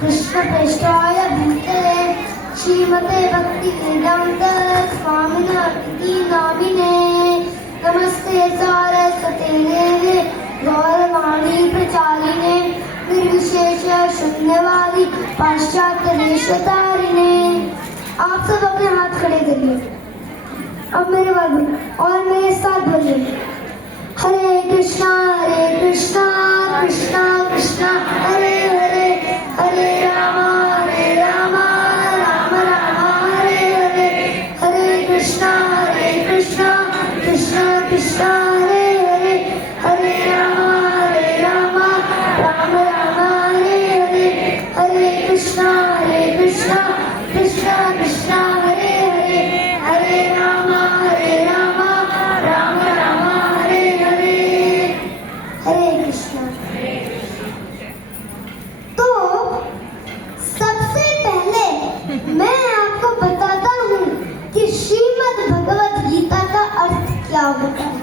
कृष्णप्रेष्ठाय भूतले श्रीमते भक्तिवेदान्त स्वामिनाथि नामिने नमस्ते सारस्वते देवे गौरवाणी प्रचारिणे निर्विशेष शून्यवादी पाश्चात्य देशतारिणे। आप सब अपने हाथ खड़े करिए, अब मेरे बाद और मेरे साथ बोलिए, हरे कृष्णा कृष्णा कृष्णा हरे हरे, हरे राम राम राम हरे हरे, हरे कृष्णा कृष्णा कृष्णा हरे हरे, हरे राम राम राम हरे हरे, हरे कृष्णा कृष्णा कृष्णा हरे हरे, हरे राम राम हरे हरे। हरे कृष्णा। तो सबसे पहले मैं आपको बताता हूँ कि श्रीमद् भगवत गीता का अर्थ क्या होता है।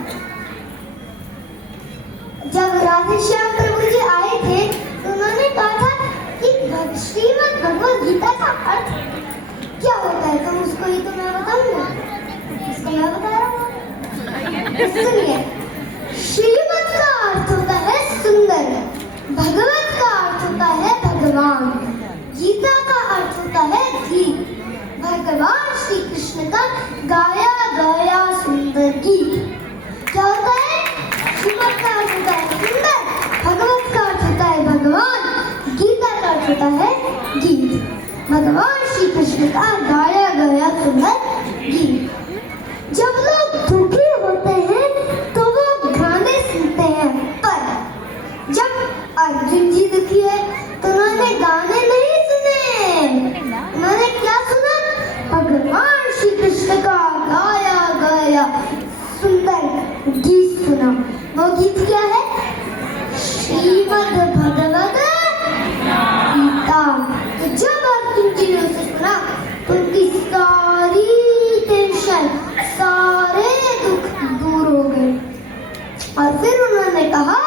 जब राधेश्याम प्रभु जी आए थे तो उन्होंने कहा था कि श्रीमद् भगवत गीता का अर्थ क्या होता है, तो उसको ही तो मैं बताऊंगा, इसको मैं बता रहा हूँ। सुनिए, श्रीमद् का अर्थ होता है सुंदर, भगवत का अर्थ होता है भगवान, गीता का अर्थ होता है गीत, भगवान श्री कृष्ण का गाया गया सुंदर गीत। क्या होता है? श्रीमद् का अर्थ होता है सुंदर, भगवत का अर्थ होता है भगवान, गीता का अर्थ होता है गीत, भगवान श्री कृष्ण का गाया गया सुंदर गीत। जब लोग दुखी होते हैं तो वो गाने सुनते हैं, पर जब अर्जुन जी दुखी है तो उन्होंने गाने नहीं सुने, उन्होंने क्या सुना? भगवान श्री कृष्ण का गाया गया सुंदर गीत सुना। वो गीत क्या है? श्रीमद् भगवत गीता। तो जब अर्जुन जी ने उसे सुना तो उनकी सारी टेंशन, सारे दुख दूर हो गए और फिर उन्होंने कहा,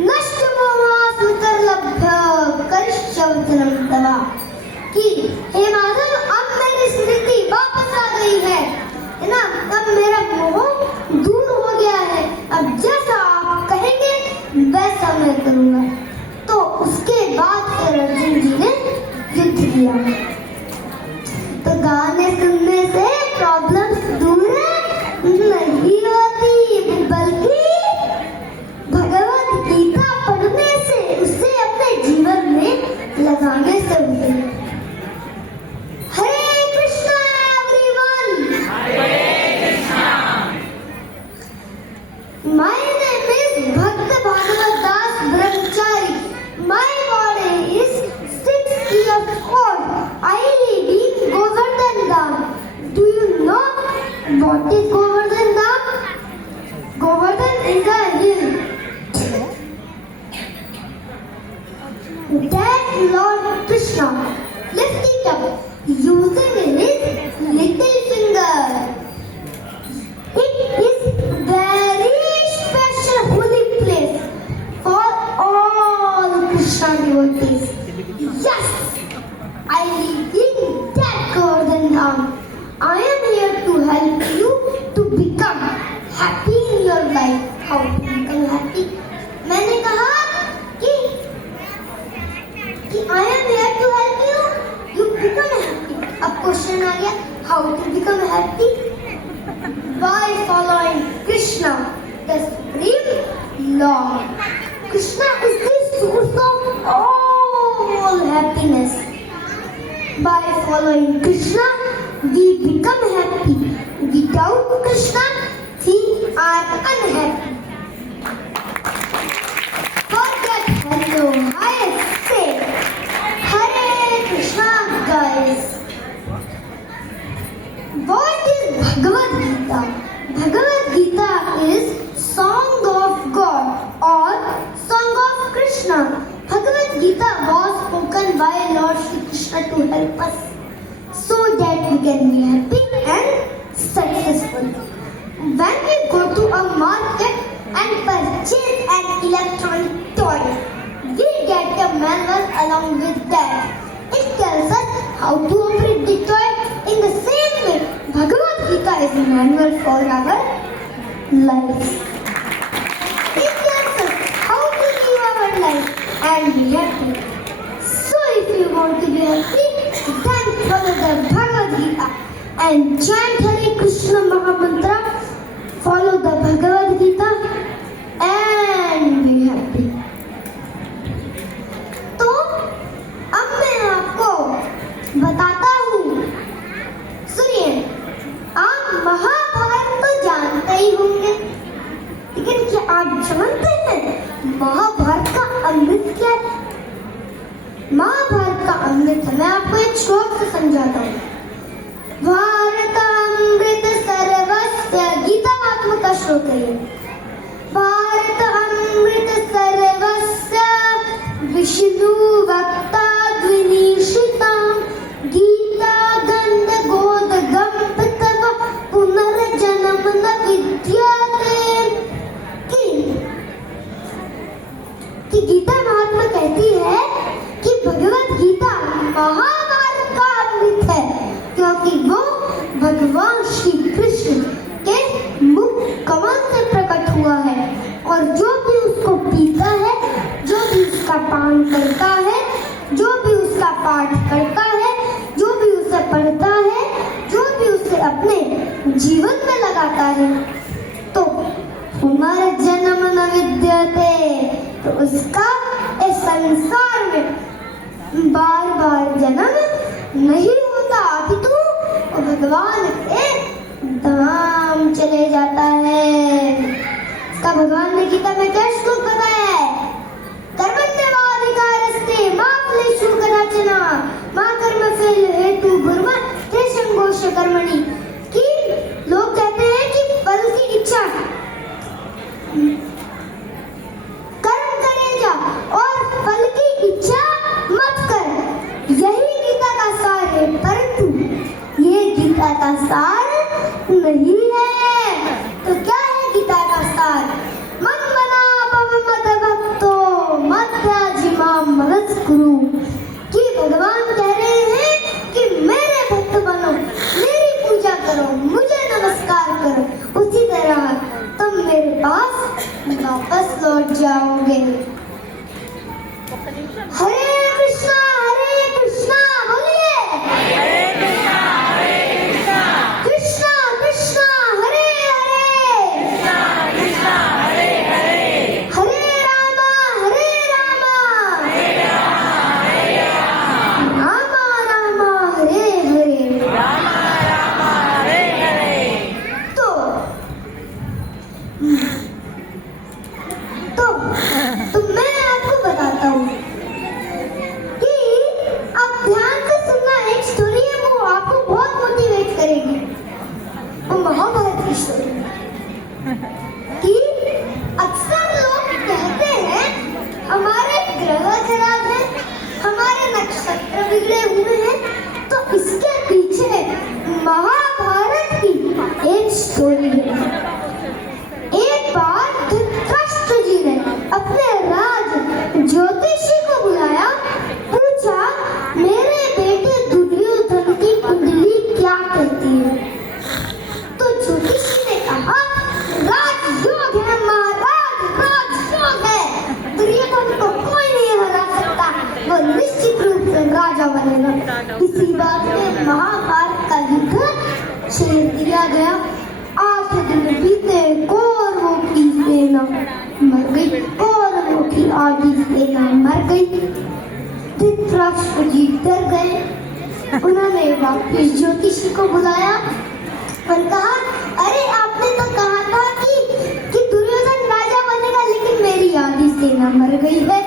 नष्ट मोहास्मृतिर्लभ्य करिष्यवचनं तव, कि हे माधव अब मेरी स्मृति वापस आ गई है ना, अब मेरा मोह दूर हो गया है, अब जैसा आप कहेंगे वैसा मैं करूंगा। तो उसके बाद फिर अर्जुन जी ने युद्ध किया। तो गाने सुनने से प्रॉब्लम्स दूर नहीं होती, बल्कि भगवत गीता पढ़ने से, उसे अपने जीवन में लगाने से होती है। Hare Krishna everyone. Hare Krishna. My name is Bhakt Bhagavad Das Brahmachari. My body is 6 years old. I live in Govardhan Dham. Do you know what is Govardhan Dham? Govardhan is a hill that Lord Krishna lifted up using his little finger. It is very special holy place for all Krishna devotees. Yes, I live in that Govardhan Dham. I am here to help you to become happy in your life. How to become happy? मैंने कहा कि Krishna is the source of all happiness. By following Krishna, we become happy. Without Krishna, we are unhappy. Forget hello, I say Hare Krishna, guys. What is Bhagavad Gita? Bhagavad Gita is Song of God or Song of Krishna. Bhagavad Gita was spoken by Lord Shri Krishna to help us so that we can be happy and successful. When we go to a market and purchase an electronic toy, we get a manual along with that. It tells us how to operate the toy. In the same way, Bhagavad Gita is a manual for our lives. It tells us how to live our life and be happy. So if you want to be happy, then follow the Bhagavad Gita and chant Hare Krishna Mahamantra. Follow the Bhagavad Gita and be happy. तो अब मैं आपको बताता हूँ, सुनिए, आप महाभारत तो जानते ही होंगे, लेकिन क्या आप जानते हैं महाभारत का अमृत क्या है? महाभारत का अमृत है, मैं आपको एक श्लोक से समझाता हूँ। भारत अमृत सर्वस्य, गीता महात्मा का श्लोक है ये। भारत अमृत सर्वस्य विष्णु वक्ता द्विनिषिता गीता गंध गोदगम पितव पुनर्जन्म न विद्यते। कि गीता महात्मा कहती है कि भगवत गीता महाभारत का अमृत है, क्योंकि वो भगवान श्री कृष्ण के मुख कमल से प्रकट हुआ है, और जो भी उसको पीता है, जो भी उसका पान करता है, जो भी उसका पाठ करता है, जो भी उसे पढ़ता है, जो भी उसे अपने जीवन में लगाता है, तो हमारे जन्म न विद्यते, तो उसका इस संसार में बार बार जन्म नहीं होता, अपितु वो भगवान के धाम चले जाता है। इसका भगवान ने गीता में क्या श्लोक बताया है? कर्मण्येवाधिकारस्ते मा फलेषु कदाचन मा कर्मफल हेतु भूर्मा ते संगोष्य कर्मणि। कि लोग कहते हैं कि फल की इच्छा कर्म करे जा और फल की इच्छा मत कर, यही गीता का सार है, परंतु ये गीता का सार नहीं है। तो क्या है गीता का सार? मन मना पव मद भक्तो मध्याजिमाम मनस्कुरु। कि भगवान कह रहे हैं कि मेरे भक्त बनो, मेरी पूजा करो, मुझे नमस्कार करो, उसी तरह तुम मेरे पास वापस लौट जाओगे। हरे कृष्णा बोलिए। कृष्णा कृष्णा हरे हरे। हरे रामा रामा रामा हरे हरे। तो मैं आपको बताता हूँ कि आप ध्यान से सुनना, एक स्टोरी है, वो आपको बहुत मोटिवेट करेगी। वो महाभारत की स्टोरी है कि अक्सर लोग कहते हैं हमारे ग्रह खराब है, हमारे नक्षत्र बिगड़े हुए हैं, तो इसके पीछे महाभारत की एक स्टोरी है। एक बार धृतराष्ट्र जी ने अपने राज ज्योतिषी को बुलाया, पूछा मेरे बेटे दुर्योधन की कुंडली क्या कहती है? तो ज्योतिषी ने कहा राजयोग है महाराज, राजयोग है, दुर्योधन को कोई नहीं हरा सकता, वो निश्चित रूप से राजा बनेगा। इसी बात में महाभारत का युद्ध छेड़ दिया गया। 8 दिन बीते, कौरवों की सेना मर गई। धृतराष्ट्र जी डर गए। उन्होंने वापिस ज्योतिषी को बुलाया और कहा, अरे आपने तो कहा था कि दुर्योधन राजा बनेगा, लेकिन मेरी आधी सेना मर गई है।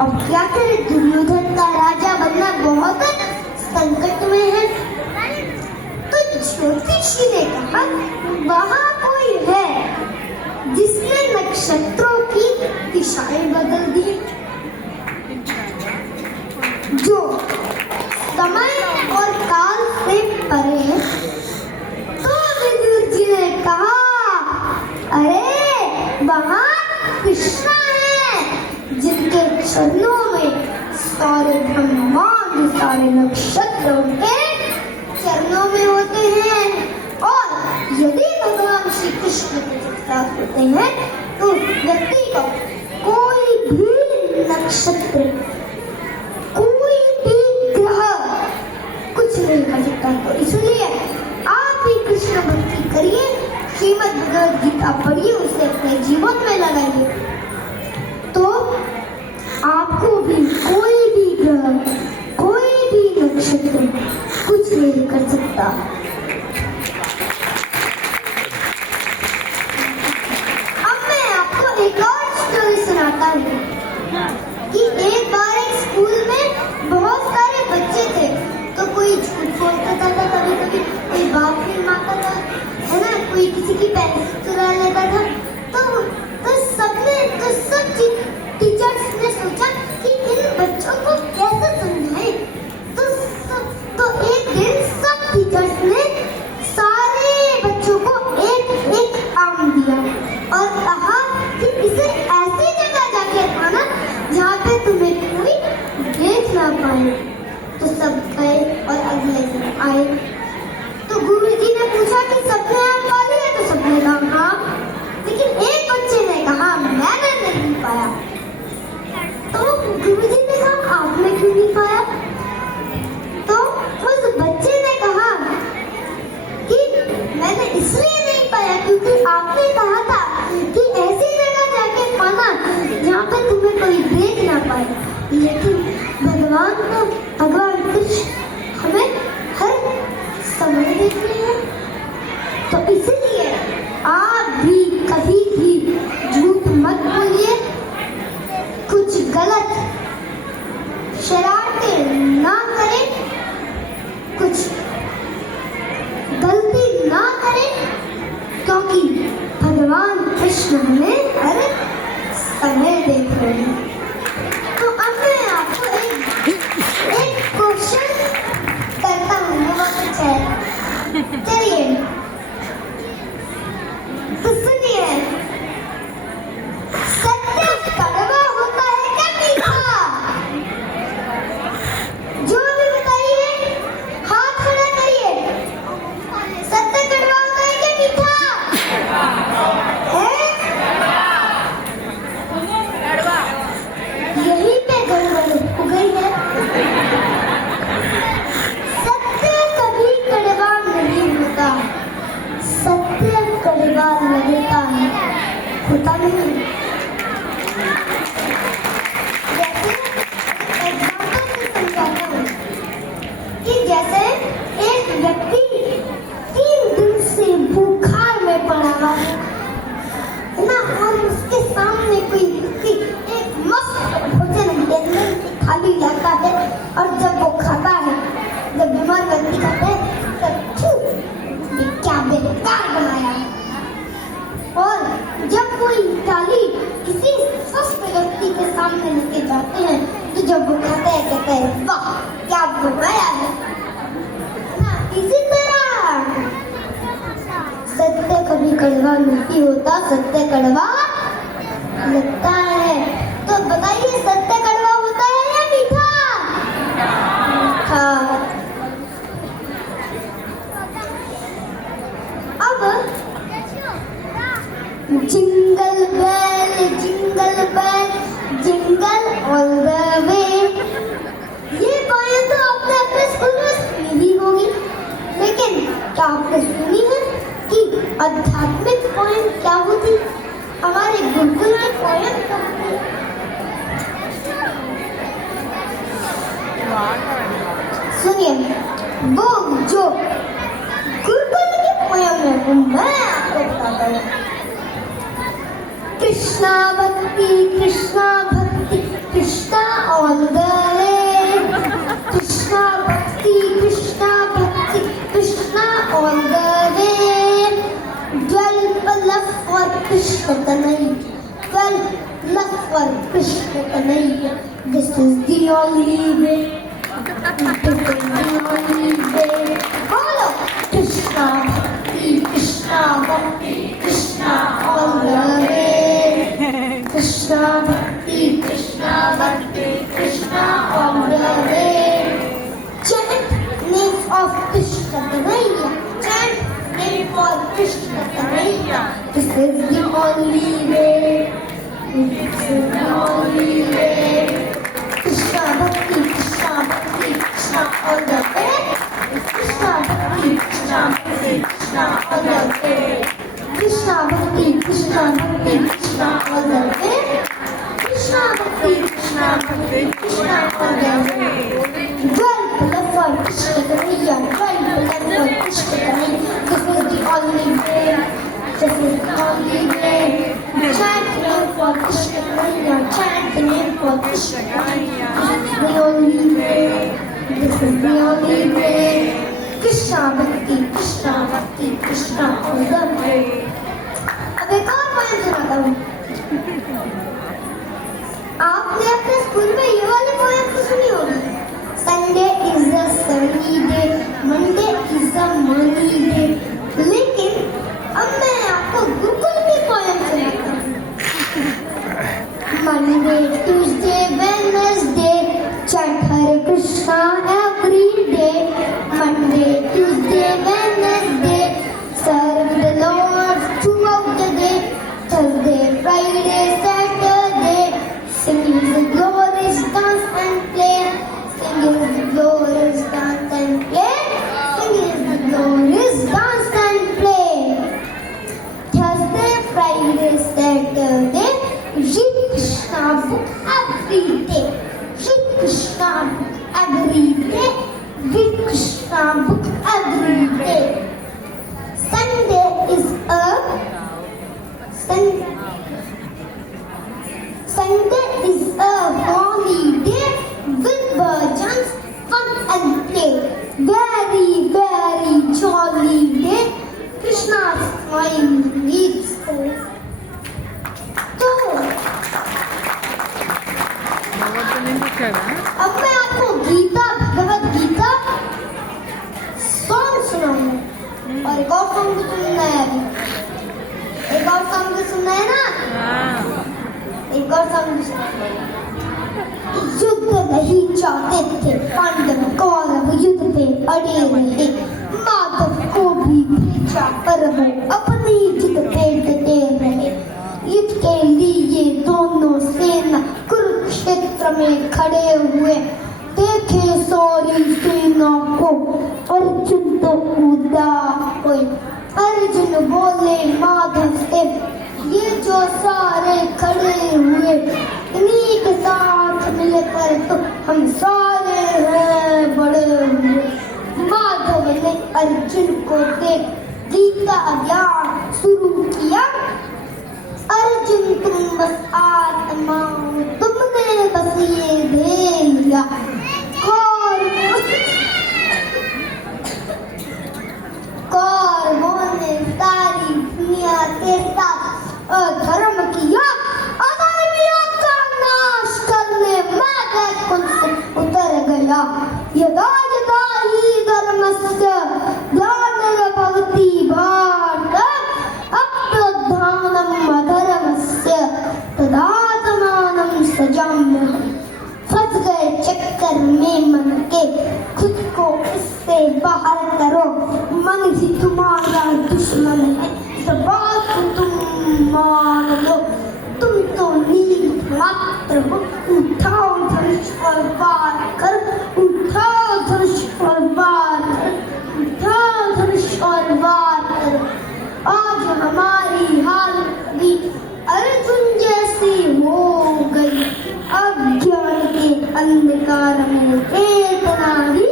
अब क्या करे, दुर्योधन का राजा बनना बहुत संकट में है। तो ज्योतिषी ने कहा, वहां कोई है जिसने नक्षत्रों की दिशाएं बदल दी, जो समय और काल से परे है। तो विदुर जी ने कहा, अरे वहां कृष्ण है, जिनके चरणों में सारे ब्रह्मांड, सारे नक्षत्र उनके चरणों में होते हैं। और यदि भगवान श्री कृष्ण के साथ होते हैं तो व्यक्ति को कोई भी नक्षत्र, कोई भी ग्रह कुछ नहीं कर सकता। तो इसलिए आप भी कृष्ण भक्ति करिए, श्रीमद् भगवद गीता पढ़िए, उसे अपने जीवन में लगाइए, तो आपको भी कोई भी ग्रह, कोई भी नक्षत्र कुछ नहीं कर सकता। अब मैं आपको एक और स्टोरी सुनाता हूँ कि एक बार एक स्कूल में बहुत सारे बच्चे थे। तो कोई झूठ बोलता था, कभी कभी कोई बात नहीं मानता था, है ना, कोई किसी की पेंसिल चुरा लेता था। तो सब टीचर्स ने सोचा कि इन बच्चों को कैसे समझाएं। तो एक दिन सब टीचर्स ने सारे बच्चों को एक एक आम दिया और कहा कि इसे ऐसी जगह जाके खाना जहाँ पे तुम्हें कोई देख ना पाए। तो सब गए और अगले दिन आए। तो गुरुजी ने पूछा कि सबने आम खा लिया? तो सबने कहा हाँ, लेकिन एक बच्चे ने कहा मैंने नहीं पाया। तो गुरुजी ने कहा आपने क्यों नहीं पाया? तो उस बच्चे ने कहा कि मैंने इसलिए नहीं पाया क्योंकि आपने कहा था कि ऐसी जगह जाके खाना जहाँ पे तुम्हें कोई देख ना पाए। लेकिन भगवान कृष्ण हमें हर समय देखते हैं। तो इसलिए आप भी कभी भी झूठ मत बोलिए, कुछ गलत शरारतें ना करें, कुछ गलती ना करें, क्योंकि भगवान कृष्ण हमें हर समय देख रहे हैं। तो अब मैं आपको एक क्वेश्चन करता हूँ, बहुत अच्छा है। चलिए तो सुनिए, सत्य कड़वा होता है क्या मीठा? जो भी बताइए, हाथ खड़ा करिए। सत्य कड़वा होता है क्या मीठा? यही पे गड़बड़ हो गई है। सत्य कभी कड़वा नहीं होता, सत्य कड़वा लगता है, होता नहीं। जैसे एग्जाम्पल से समझाता हूँ कि जैसे एक व्यक्ति 3 दिन से बुखार में पड़ा हुआ है ना, और उसके सामने कोई व्यक्ति एक मस्त भोजन थाली लाता है, और जब वो खाता है, जब बीमार व्यक्ति खाता है, ये क्या बेकार बनाया है। और जब कोई थाली किसी स्वस्थ व्यक्ति के सामने लेके जाते हैं, तो जब वो खाता है कहते हैं वाह क्या बनाया है ना। इसी तरह सत्य कभी कड़वा नहीं होता, सत्य कड़वा लगता है। तो बताइए, सत्य कड़वा होता है या मीठा? हाँ। अब jingle bell jingle all the way, ये पोएम तो आपने अपने स्कूल में सुनी होगी, लेकिन क्या आपने सुनी है कि आध्यात्मिक पोएम क्या होती? हमारे गुरुकुल में पोएम क्या होती? Krishna Bhakti, Krishna Bhakti, Krishna all the way. Krishna Bhakti, Krishna Bhakti, Krishna all the way. 12 love for Krishna Kanhaiya, 12 love for Krishna Kanhaiya. This is the only way. This is the only way. Follow Krishna Bhakti, Krishna Bhakti, Krishna all the way. Krishna Bhakti, Krishna Bhakti, Krishna all the way. Chant name of Krishna Kanhaiya, chant name for Krishna Kanhaiya. This is the only way. This is the only way. Krishna Bhakti, Krishna Bhakti, Krishna all the way. Krishna Bhakti, Krishna Bhakti, Krishna all the way. Krishna Bhakti, Krishna Bhakti, Krishna all the way. Krishna Bhakti, Krishna Bhakti, Krishna all the way. 12 love for Krishna Kanhaiya, 12 love for Krishna Kanhaiya. This is the only way. This is the only way. Chant the name for Krishna Kanhaiya, chant the name for Krishna Kanhaiya. This is the only way. This is the only way. Krishna Bhakti, Krishna Bhakti, Krishna all the way. अब एक और poem सुनाता हूँ। आपने अपने school में ये वाली पोएम तो सुनी होगी। Sunday is a sunny day, Monday is a money day. लेकिन अब मैं आपको गुरुकुल की पोएम सुनाता हूँ। Monday, Tuesday, Wednesday, chant Hare Krishna every day. Monday, Tuesday, Wednesday, serve the Lord throughout the day. Thursday, Friday, Saturday, sing His glorious dance and play. Sing His glorious dance and play. Sing His glorious dance and play. Thursday, Friday, Saturday, read Krishna book every day. Read Krishna book every day. Read Krishna book every day. Sunday is a holiday with bhajans, fun and play. Very, very jolly day. Krishna's smile leads us. तो अब मैं आपको Gita, Bhagavad Gita song सुनाऊंगा और एक और song सुनना है अभी। एक और सॉन्ग सुनना है ना? एक और सॉन्ग युद्ध नहीं चाहते थे पांडव, कौरव युद्ध पे अड़े रहे। माधव को भी भेजा पर वो अपनी जिद पे डटे रहे। युद्ध के लिए दोनों सेना कुरुक्षेत्र में खड़े हुए। देखे सारी सेना को अर्जुन तो उदास हुए। अर्जुन बोले माधव से, ये जो सारे खड़े हुए, इन्हीं के साथ मिलकर तो हम सारे हैं बड़े हुए। माधव ने अर्जुन को देख गीता ज्ञान शुरू किया। अर्जुन तुम बस आत्मा हो, तुमने बस ये दे लिया। कौरवों ने सारी दुनिया के साथ अधर्म किया। अधर्मियों का नाश करने माधव कुंज से उतर गया। यदा यदा हि धर्मस्य ग्लानिर्भवति भारत अभ्युत्थानम् अधर्मस्य तदात्मानं सृजाम्यहम्। फंस गए चक्कर में मन के, खुद को इससे बाहर करो। मन ही तुम्हारा दुश्मन है, इस बात को तुम मान लो। तुम तो नीच मात्र हो, उठाओ धनुष और वार कर। उठाओ धनुष और वार कर। उठाओ धनुष और वार कर। आज हमारी हालत भी अर्जुन जैसी हो गई। अज्ञान के अंधकार में चेतना ही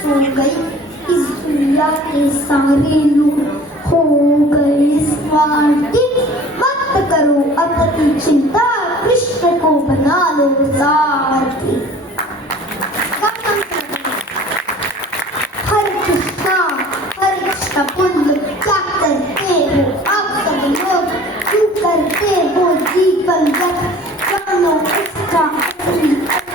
सो गई। इस दुनिया के सारे लोग हो गए स्वार्थी। मत करो अपनी चिंता, कृष्ण को बना लो सारथी। हरे कृष्णा बोलो, क्या करते हो आप सब लोग, क्यों करते हो जीवन व्यर्थ, जानो इसका असली अर्थ।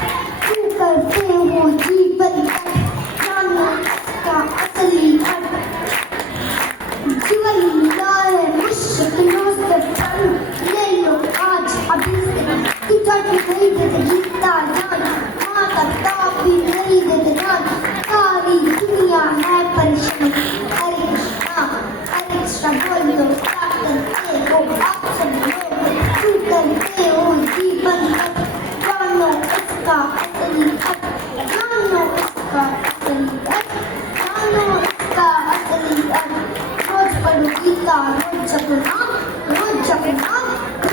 क्यों करते हो जीवन व्यर्थ, जानो इसका असली अर्थ। जीवन मिला है मुश्किलों से भर, ले लो आज अभी से, टिकट नहीं देते जीता जान, माँ का ताप भी नहीं देते जान, सारी दुनिया है परेशान। हरे कृष्णा बोलो, क्या करते हो आप सब लोग, क्यों करते हो जीवन व्यर्थ, जानो इसका असली अर्थ। जानो इसका असली अर्थ, जानो इसका असली अर्थ। रोज पढ़ो गीता, रोज जपना, रोज जपना,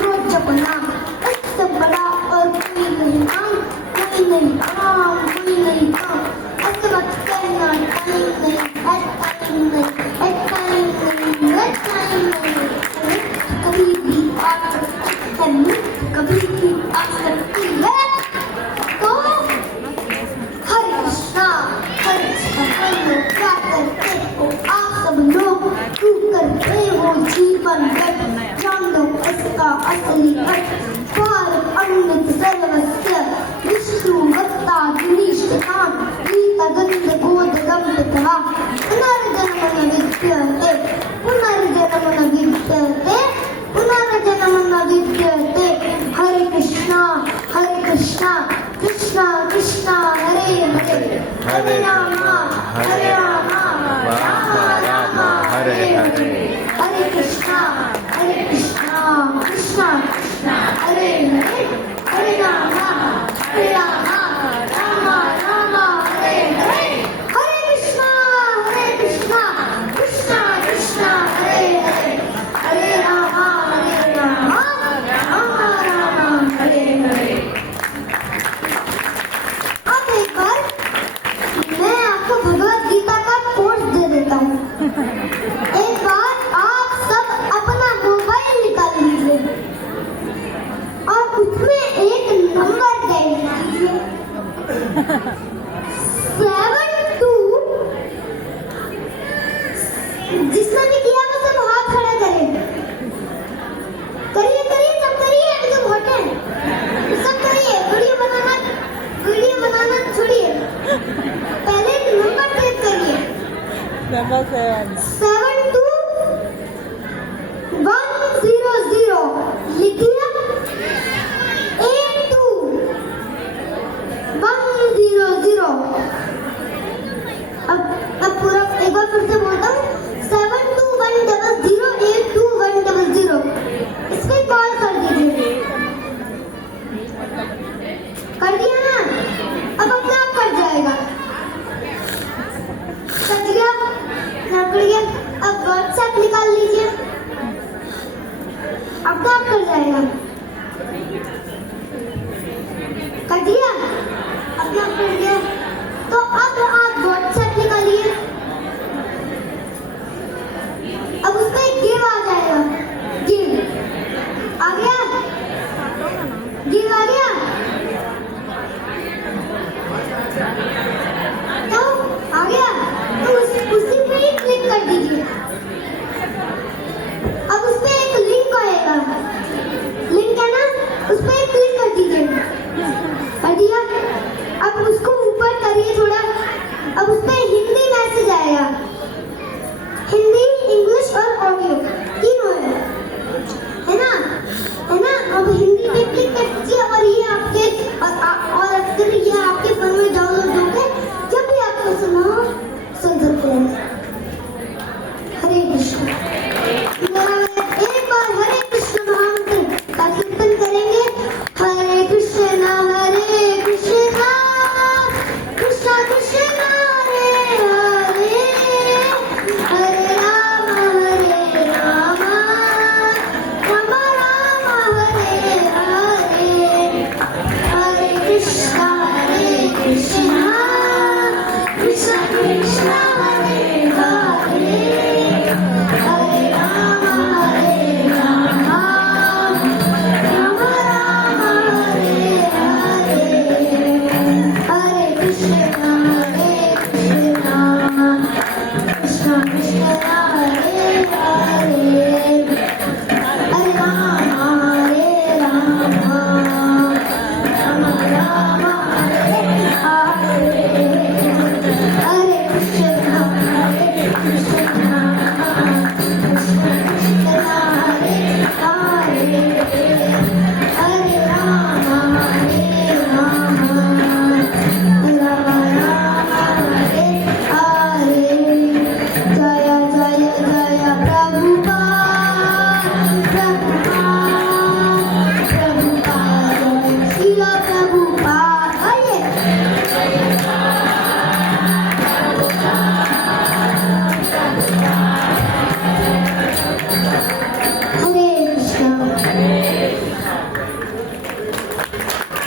रोज जपना। इससे बड़ा और कोई नहीं नाम, कोई नहीं काम, कोई नहीं काम। ऐसे मत कहना टाइम नहीं है, टाइम नहीं है, टाइम नहीं है, टाइम नहीं है। कभी भी आ सकती है मृत्यु, कभी भी आ सकती है। तो हरे कृष्णा बोलो, क्या करते हो आप सब लोग, क्यों करते हो जीवन व्यर्थ, जान लो इसका असली अर्थ। पार अमृत सर्वस्य विष्णु वक्ता गिरीशताम, गीता गंध गोद गम पिता, पुनर्जन्म न विद्यते, पुनर्जन्म न विद्यते, पुनर्जन्म न विद्यते। हरे कृष्णा कृष्णा कृष्णा हरे हरे, हरे रामा राम राम हरे हरे। हरे कृष्णा कृष्णा कृष्णा हरे हरे, हरे राम राम राम हरे हरे। हरे कृष्णा कृष्णा कृष्णा हरे हरे, हरे राम राम राम हरे हरे। अब एक बार मैं आपको भगवत गीता का कोर्स दे देता हूँ। एक बार आप सब अपना मोबाइल निकाल लीजिए और उसमें एक नंबर टाइप कीजिए, 72। जिसने भी किया वो सब हाथ खड़ा करें। करिए सब करिए, अभी तो बहुत है, सब करिए। वीडियो बनाना छोड़िए, पहले एक नंबर टाइप करिए, नंबर 7।